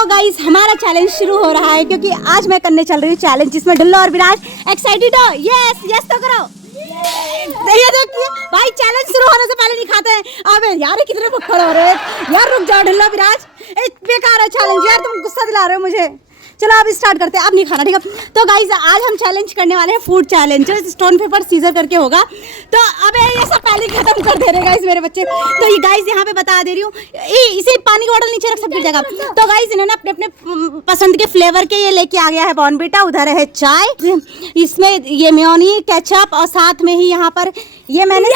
तो गाइस हमारा चैलेंज शुरू हो रहा है क्योंकि आज मैं करने चल रही हूँ चैलेंज जिसमें डुल्ला और विराज एक्साइटेड हो। यस यस तो करो। ये देखिए भाई चैलेंज शुरू होने से पहले नहीं खाते हैं। अबे यार कितने भुक्खड़ हो रहे हैं यार, रुक जाओ डुल्ला विराज, बेकार है चैलेंज यार, तुम गुस्सा दिला रहे हो मुझे। चलो अब स्टार्ट करते हैं, अब नहीं खाना ठीक है। तो गाइस आज हम चैलेंज करने वाले हैं food challenge, stone paper scissor करके होगा। तो अबे ये सब पहले खत्म कर दे रहे गाइस मेरे बच्चे। तो ये गाइस यहाँ पे बता दे रही हूँ, इसे पानी की बोतल नीचे रख सब गिर जाएगा। तो गाइस इन्होंने अपने अपने पसंद के फ्लेवर के ये लेके आ गया है बॉर्नविटा, उधर है चाय, इसमें ये मेयोनी केचप और साथ में ही यहाँ पर ये मैंने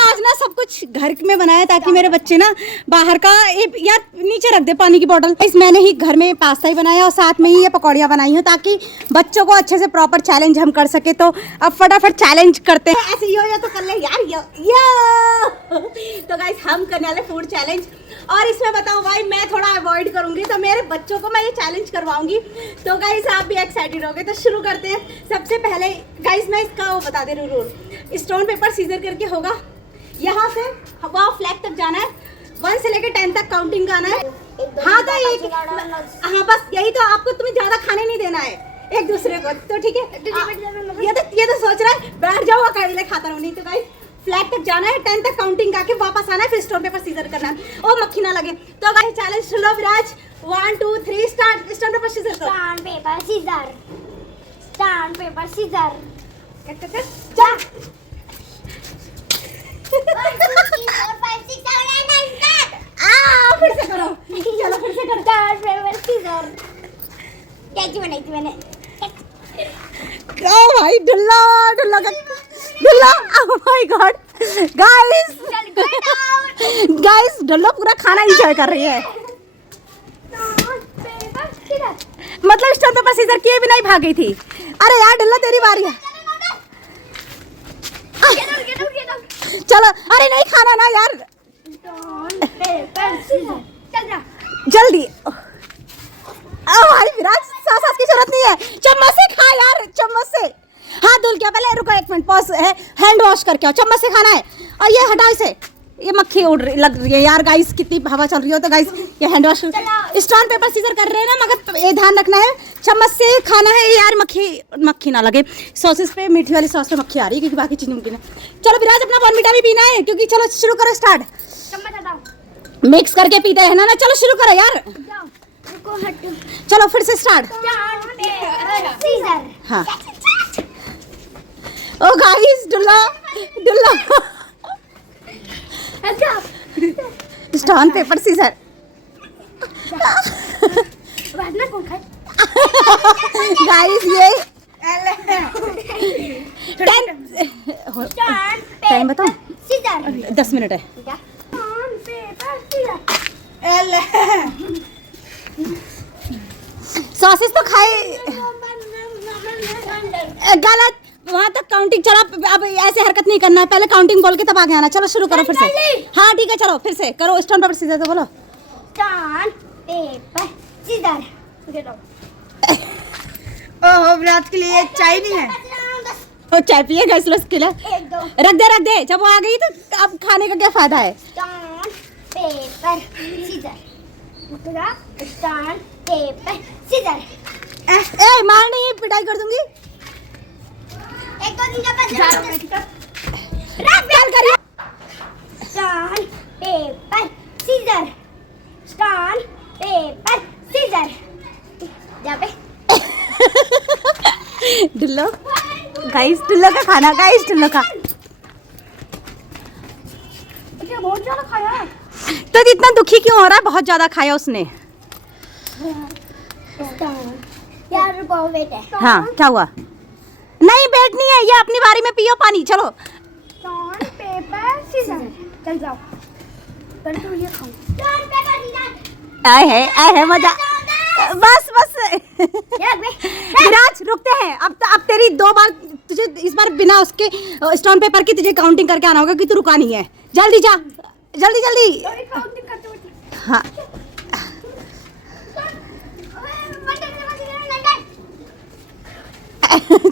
आज ना सब कुछ घर में बनाया ताकि मेरे बच्चे ना बाहर का यार नीचे रख दे पानी की बोतल। इस मैंने ही घर में पास्ता ही बनाया और साथ में ही ये पकौड़ियाँ बनाई हूँ ताकि बच्चों को अच्छे से प्रॉपर चैलेंज हम कर सके। तो अब फटाफट चैलेंज करते हैं। ऐसे यो तो कर ले यार यो। तो गाइस हम करने वाले फूड चैलेंज, और इसमें बताओ भाई मैं थोड़ा अवॉइड करूंगी तो मेरे बच्चों को मैं ये चैलेंज करवाऊंगी। तो गाइस आप भी एक्साइटेड हो गए तो शुरू करते हैं। सबसे पहले गाइस मैं इसका वो बता दे रही हूँ रूल, स्टोन पेपर सीजर करके होगा। यहाँ से वाव फ्लैग तक जाना है, 1 से लेकर 10 तक काउंटिंग का आना है। हाँ तो एक हाँ बस यही तो, आपको तुम्हें ज्यादा खाने नहीं देना है एक दूसरे को, तो ठीक है। ये तो सोच रहा है बैठ जाओ अकेले खाता रहूं, नहीं तो गाइस फ्लैग तक जाना है, 10 तक काउंटिंग करके वापस आना है, फिर स्टोन पेपर सीजर करना है। ओ मक्खी ना लगे। तो गाइस चैलेंज चलो Viraj, 1 2 3 start. Stone paper scissor करो। Stone paper scissor, stone paper scissor, जा। 4 5 6 7 8 9 फिर से करो, चलो फिर से करो। स्टोन पेपर सीजर कैची बनाई थी मैंने। ओ भाई Dulla oh my God guys Dulla पूरा खाना एंजॉय कर रही है। मतलब स्टोन पेपर सीजर किए भी नहीं भाग गई थी। अरे यार डुल्ला तेरी बारी है। चलो अरे नहीं खाना ना यार, जल्दी। ओ भाई विराज सास की जरूरत नहीं है, चम्मच से खा यार, चम्मच से हाथ धुल के। पहले रुको एक मिनट, पॉज है, हैंड वॉश करके आओ, चम्मच से खाना है। और ये हटाओ इसे, ये मक्खी उड़ रही लग रही है यार गाइस, कितनी हवा चल रही हो। तो गाइस ये hand wash stone paper scissor कर रहे हैं ना, मगर ये ध्यान रखना है चम्मच से खाना है यार, मक्खी ना लगे। सॉसेस पे मीठी वाली सॉस पे मक्खी आ रही है क्योंकि बाकी चीज मुमकिन है। चलो विराज अपना बॉर्नविटा भी पीना है क्योंकि चलो शुरू करो स्टार्ट। मिक्स करके पीते रहना ना, चलो शुरू करो यार। चलो फिर से स्टार्ट। हाँ ओ गाइस डुल्ला स्टोन पेपर सीजर। गाइस ये टाइम बताओ, 10 मिनट है। सॉसेस तो खाए, गलत, वहाँ तक काउंटिंग। चलो अब ऐसे हरकत नहीं करना है, पहले काउंटिंग बोल के तब आगे आना। चलो शुरू करो फिर से। हाँ ठीक है चलो फिर से करो। स्टोन पेपर सीजर तो बोलो। Stone paper scissor. Oh Viraj के लिए चाय नहीं है, वो चाय पिएगा इसलिए उसके लिए रख दे। जब वो आ गई तो अब खाने का क्या फायदा है। Stone paper scissor, stone paper scissor. ए मार नहीं, पिटाई कर दूंगी। 1 2 3 4 5 चल करिए। Stone paper scissor, stone paper scissor. जा पे डुल्लो गाइस, डुल्लो का खाना गाइस, डुल्लो का बहुत ज्यादा खाया तो इतना दुखी क्यों हो रहा है, बहुत ज्यादा खाया उसने। यार रुको वेट है। हाँ क्या हुआ, नहीं बैठ नहीं है, ये अपनी बारी में पियो पानी। चलो स्टोन पेपर सीजर, चल जाओ पर तू ये खाओ। स्टोन पेपर सीजर आए है मजा। बस विराज रुकते हैं। अब तेरी 2 बार, तुझे इस बार बिना उसके स्टोन पेपर की तुझे काउंटिंग करके आना होगा कि तू रुका नहीं है। जल्दी जा, जल्दी। हाँ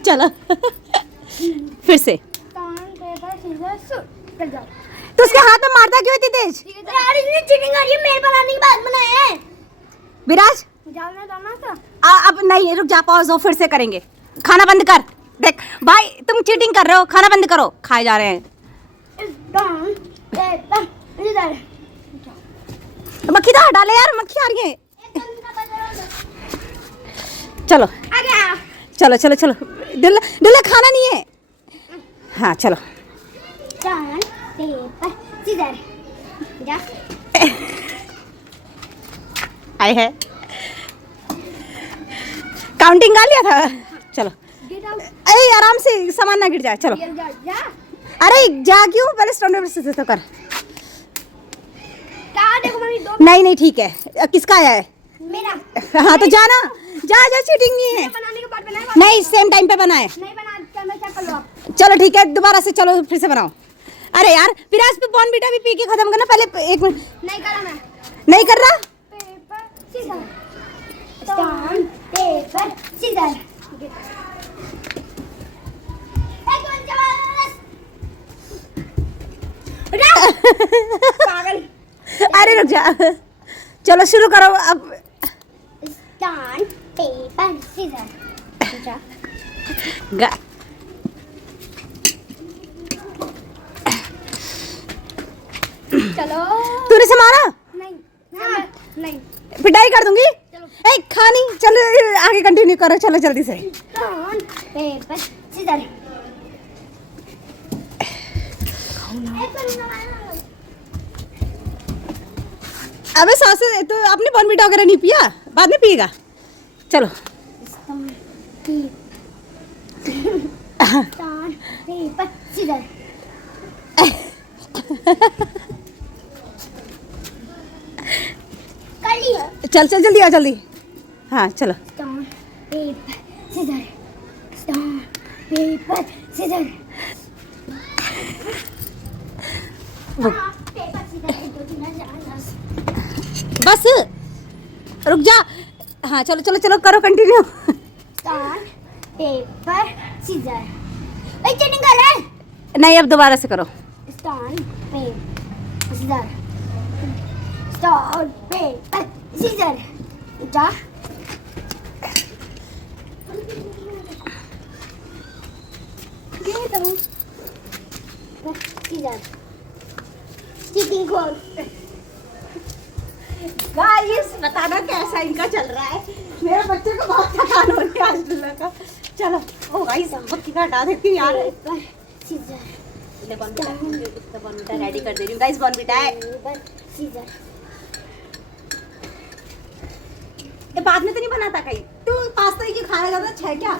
चलो फिर से। तो उसके हाथ में मारता क्यों इतनी तेज? यार इसने चीटिंग करी है, मेरे बनाने की बात बनाया है। विराज जाना जाना था। अब नहीं, रुक जा, पॉज हो, फिर से करेंगे। खाना बंद कर। देख भाई तुम चीटिंग कर रहे हो, खाना बंद करो, खाए जा रहे हैं। Stone paper scissor. मक्खी तो हटा ले यार, मक्खी आ रही है। चलो आ गया। चलो चलो चलो, दुल्ला दुल्ला खाना नहीं है। हाँ चलो। Stone paper scissor. जा। आए है, काउंटिंग कर लिया था। चलो गेट आउट। अरे आराम से, सामान ना गिर जाए। चलो जा जा। अरे जा क्यों, पहले स्टोन पेपर सीजर तो कर। क्या देखो मम्मी, दो नहीं नहीं ठीक है, किसका आया है? मेरा। हाँ तो जाना, जा जा, चीटिंग नहीं है। बनाने के बाद बनाएगा। नहीं सेम टाइम पे बनाए। नहीं बना, कैमरा चेक कर लो आप। चलो ठीक है, दोबारा से चलो, फिर से बनाओ। अरे यार विराज पे बॉर्नवीटा भी पी के खत्म करना, पहले 1 मिनट। नहीं करा मैं। नहीं कर रहा। Paper scissor. Stone paper scissor. पागल। अरे रुक जा, चलो शुरू करो अब। Stone paper scissor. जा। गा- चलो। तूने से मारा, नहीं। हाँ। नहीं। पिटाई कर दूंगी। ए खानी, चलो आगे कंटिन्यू करो, चलो जल्दी से। Stone paper scissor. अबे सासे, तो आपने बॉर्नवीटा वगैरह नहीं पिया, बाद में पिएगा। चलो स्टोन पेपर सीजर। कर लिया। चल चल जल्दी आ, जल्दी। हाँ चलो। Stone paper scissor. Stone paper scissor. Paper scissor. 1 2 3 4 5। बस रुक जा। हाँ चलो चलो चलो, करो कंटिन्यू। Stone paper scissor. भाई चीटिंग कर रहा है। नहीं अब दोबारा से करो। Stone paper scissor. Stone paper scissor. जा। ये करूं। सीजर। चीटिंग खोल। गाइस बताना कैसा इनका चल रहा है। मेरे बच्चे को बहुत थकान हो रही है आज दुल्ला का। चलो ओ गाइस, मक्खी का हटा देती हूँ यार। Paper scissor. ले बॉर्नवीटा रेडी कर दे रही हूँ गाइस। बॉर्नवीटा है, पेपर सीजर। ये बाद में तो नहीं बनाता कहीं। तू पास्ता ही क्यों खाना ज्यादा अच्छा है क्या?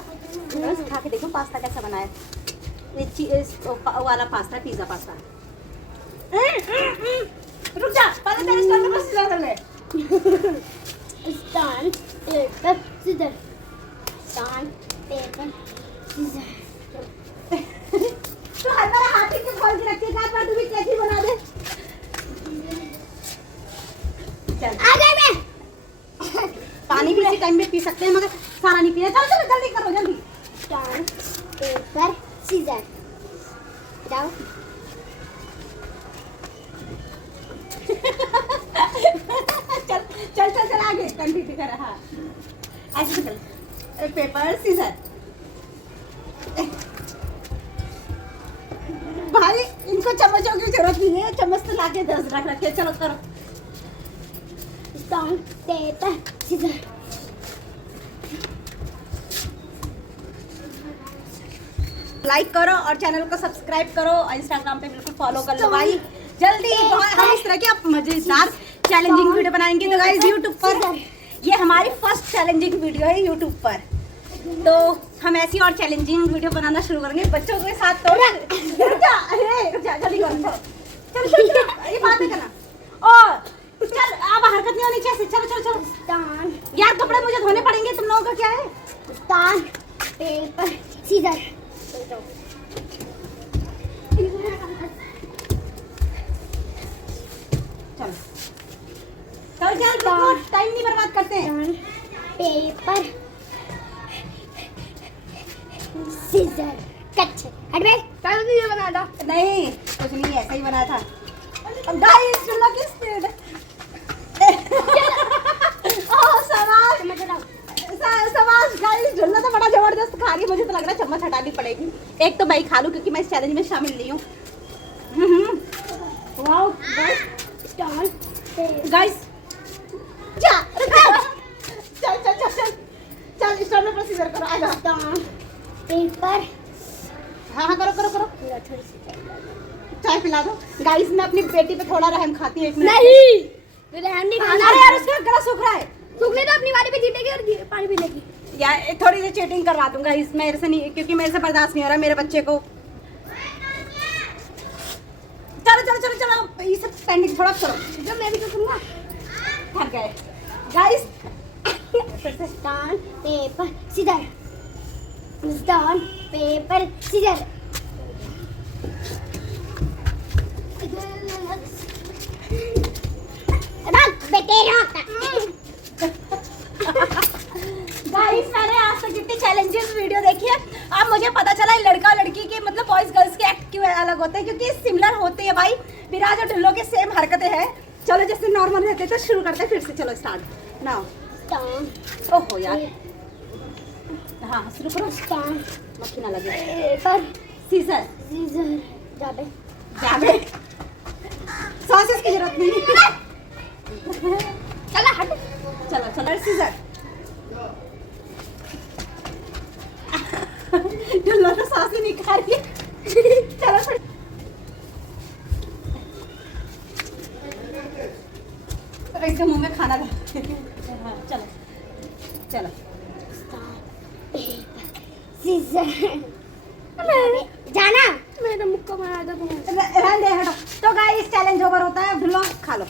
बस खा के देखो पास्ता कैसा बना है। वो वाला पास्ता, पिज्जा पास्ता। रुक जा, पहले तेरे स्टोन पेपर सीजर कर ले। Stone paper scissor. Stone paper scissor. तो हर बार हाथ ही खोल के रखती है, तू भी कैसी बना दे। चल आ गए मैं। पानी भी इसी टाइम में पी सकते हैं, मगर सारा नहीं पीना। चलो चलो जल्दी करो, जल्दी। Stone paper scissor. जाओ। चल चल चल चल आगे कंटिन्यू कर। हाँ ऐसे चल। Paper scissor. भाई इनको चम्मचों की जरूरत नहीं है, चम्मच तो लाके 10 रख रखे। चलो करो। Stone paper scissor. लाइक करो और चैनल को सब्सक्राइब करो और इंस्टाग्राम पे बिल्कुल फॉलो कर लो भाई जल्दी। हम इस तरह की आप मजेदार चैलेंजिंग वीडियो बनाएंगे तो गाइस यूट्यूब पर। ये हमारी फर्स्ट चैलेंजिंग वीडियो है यूट्यूब पर, तो हम ऐसी और चैलेंजिंग वीडियो बनाना शुरू करेंगे बच्चों के साथ। तो रुक जा जल्दी करो। चल ये बात नहीं करना। और चल अब हरकत नहीं होनी चाहिए। चलो चलो चलो। स्टोन यार कपड़े मुझे धोने पड़ेंगे, तुम लोगों का क्या है? Stone paper scissor. चलो चल चल, टाइम नहीं बर्बाद करते हैं। Stone paper scissor. कट। हट बे। कल भी ये बना था। नहीं कुछ नहीं, ऐसा ही बना था। अब गाइस सुनो की स्पीड। चम्मच हटानी पड़ेगी। एक तो मैं खा लूँ क्योंकि मैं इस चैलेंज में शामिल नहीं हूँ। वाओ गाइस, जा चल चल चल चल चल स्टॉल में प्रोसीजर करो। आ जाओ पेपर। हाँ करो करो करो। चाय पिला दो गाइस। मैं अपनी बेटी पे थोड़ा रहम खाती हूँ। एक मिनट नहीं रहम नहीं खाना। अरे यार उसका गला सूख रहा है। सूखने तो अपनी बारी पे जीतेगी और पानी पी लेगी। यार थोड़ी सी चीटिंग करवा दूंगा इस मेरे से नहीं, क्योंकि मेरे से बर्दाश्त नहीं हो रहा मेरे बच्चे को। चलो चलो चलो चलो ये सब पेंडिंग थोड़ा करो। जो मैं भी तो करूँगा। थक गए guys. Stone paper scissor. Stone paper scissor. Guys मैंने आज तक कितने चैलेंजेस वीडियो देखी है। अब मुझे पता चला लड़का और लड़की के मतलब बॉयज गर्ल्स के एक्ट क्यों अलग होते हैं, क्योंकि सिमिलर होते हैं भाई। विराज और ढिल्लो के सेम हरकतें हैं। चलो जैसे नॉर्मल रहते हैं तो शुरू करते हैं फिर से। चलो स्टार्ट नाउ। ओहो यार हाँ शुरू करो। स्टोन मक्खी ना लगे। Paper scissor scissor. जाबे जावे सॉसेस की जरूरत नहीं। चला हट। चलो चलो सीजर। ढिल्लो तो सांस ही नहीं खा रही है। चलो फिर तो इसके मुंह में खाना था। हाँ, चलो चलो सीजर। जाना मेरा मुक्का मारा था रहने दे हटो। तो गाइस चैलेंज ओवर होता है। ढिल्लो खा लो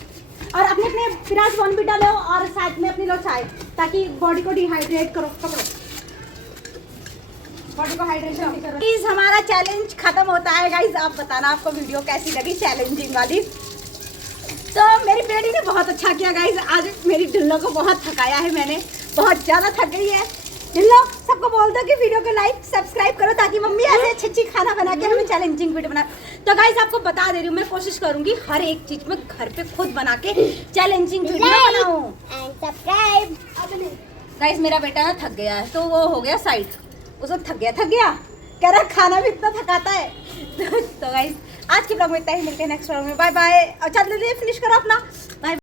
और अपने अपने विराज बॉर्नविटा लो और साथ में अपनी लो चाय, ताकि बॉडी को डिहाइड्रेट करो। पकड़ो बॉडी को हाइड्रेशन करो। प्लीज हमारा चैलेंज खत्म होता है गाइस। आप बताना आपको वीडियो कैसी लगी चैलेंजिंग वाली। तो मेरी बेटी ने बहुत अच्छा किया गाइस। आज मेरी ढिल्लो को बहुत थकाया है मैंने, बहुत ज़्यादा थक गई है। ढिल्लो सबको बोल दो कि वीडियो को लाइक सब्सक्राइब करो ताकि मम्मी ऐसे अच्छी अच्छी खाना बना के हमें चैलेंजिंग वीडियो बना। तो गाइस आपको बता दे रही हूँ, मैं कोशिश करूंगी हर एक चीज में घर पे खुद बना के चैलेंजिंग वीडियो बनाऊं। And subscribe. गाइस मेरा बेटा ना थक गया है तो वो हो गया साइड। उसको थक गया कह रहा खाना भी इतना थकाता है। तो गाइस आज के ब्लॉग में इतना ही। मिलते हैं नेक्स्ट ब्लॉग में। Bye bye. और जल्दी फिनिश करो अपना।